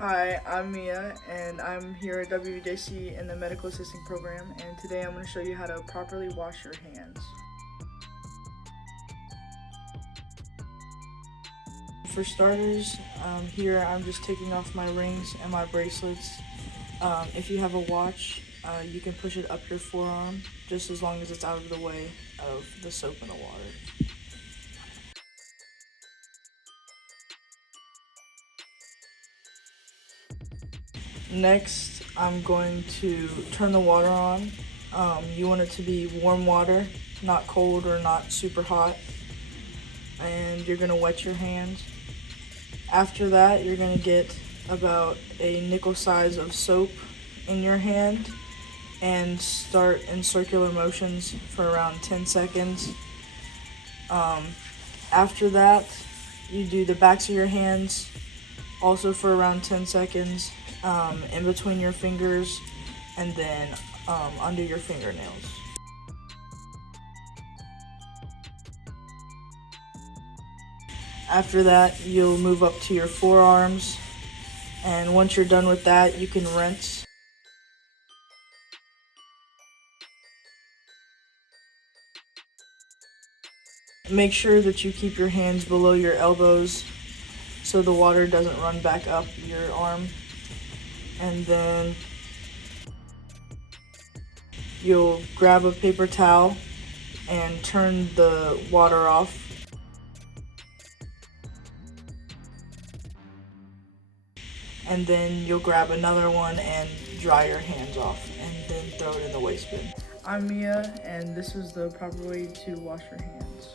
Hi, I'm Mia, and I'm here at wvjc in the medical assisting program, and today I'm going to show you how to properly wash your hands. For starters, here I'm just taking off my rings and my bracelets. If you have a watch, you can push it up your forearm just as long as it's out of the way of the soap and the water. Next, I'm going to turn the water on. You want it to be warm water, not cold or not super hot. And you're going to wet your hands. After that, you're going to get about a nickel size of soap in your hand and start in circular motions for around 10 seconds. After that, you do the backs of your hands also for around 10 seconds, in between your fingers, and then under your fingernails. After that, you'll move up to your forearms, and once you're done with that, you can rinse. Make sure that you keep your hands below your elbows so the water doesn't run back up your arm. And then you'll grab a paper towel and turn the water off. And then you'll grab another one and dry your hands off, and then throw it in the waste bin. I'm Mia, and this is the proper way to wash your hands.